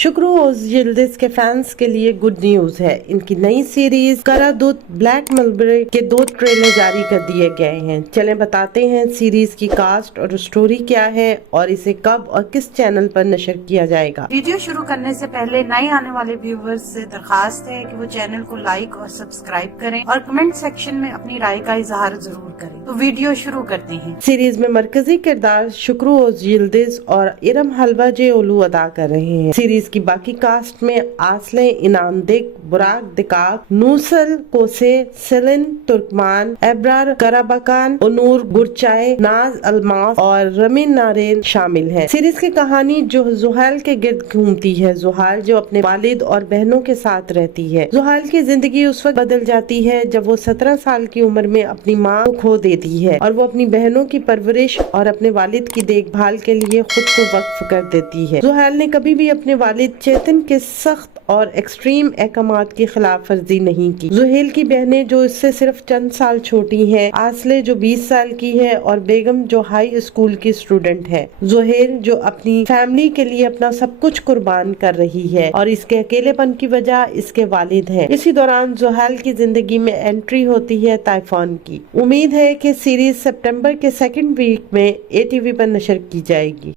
शुक्र ओज यिल्दिज के फैंस के लिए गुड न्यूज है। इनकी नई सीरीज करादूत ब्लैक मलबरी के 2 ट्रेलर जारी कर दिए गए हैं। चलें बताते हैं सीरीज की कास्ट और स्टोरी क्या है और इसे कब और किस चैनल पर नशर किया जाएगा। वीडियो शुरू करने से पहले नए आने वाले व्यूवर्स से दरखास्त है कि वो चैनल को लाइक और सब्सक्राइब करें और कमेंट सेक्शन में अपनी राय का इजहार जरूर करें। तो वीडियो शुरू करते हैं। सीरीज में मरकजी किरदार शुक्र ओज यिल्दिज और इरम हलवाजे ओलू अदा कर रहे हैं। सीरीज की बाकी कास्ट में आसले इनामदिक, बुराक दिकाक, नूसल कोसे, सेलिन तुर्कमान, एब्रार कराबकान, ओनूर गुरचाए, नाज अलमास और रमीन नारेन शामिल हैं। सीरीज की कहानी जो जुहैल के गिर्द घूमती है। जुहैल जो अपने वालिद और बहनों के साथ रहती है। जुहैल की जिंदगी उस वक्त बदल जाती है जब वो 17 साल की उम्र में अपनी माँ को खो देती है और वो अपनी बहनों की परवरिश और अपने वालिद की देखभाल के लिए खुद को वक्फ कर देती है। जुहैल ने कभी भी अपने वालिद चेतन के सख्त और एक्सट्रीम अहकामात की खिलाफ वर्जी नहीं की। जुहैल की बहनें जो इससे सिर्फ चंद साल छोटी हैं, आसले जो 20 साल की है और बेगम जो हाई स्कूल की स्टूडेंट है। जुहैल जो अपनी फैमिली के लिए अपना सब कुछ कुर्बान कर रही है और इसके अकेलेपन की वजह इसके वालिद हैं। इसी दौरान जुहैल की जिंदगी में एंट्री होती है ताइफान की। उम्मीद है कि सीरीज सितंबर के 2nd वीक में ATV पर नशर की जाएगी।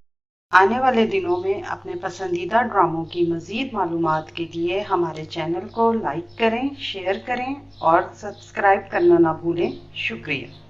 आने वाले दिनों में अपने पसंदीदा ड्रामों की मजीद मालूमात के लिए हमारे चैनल को लाइक करें, शेयर करें और सब्सक्राइब करना ना भूलें। शुक्रिया।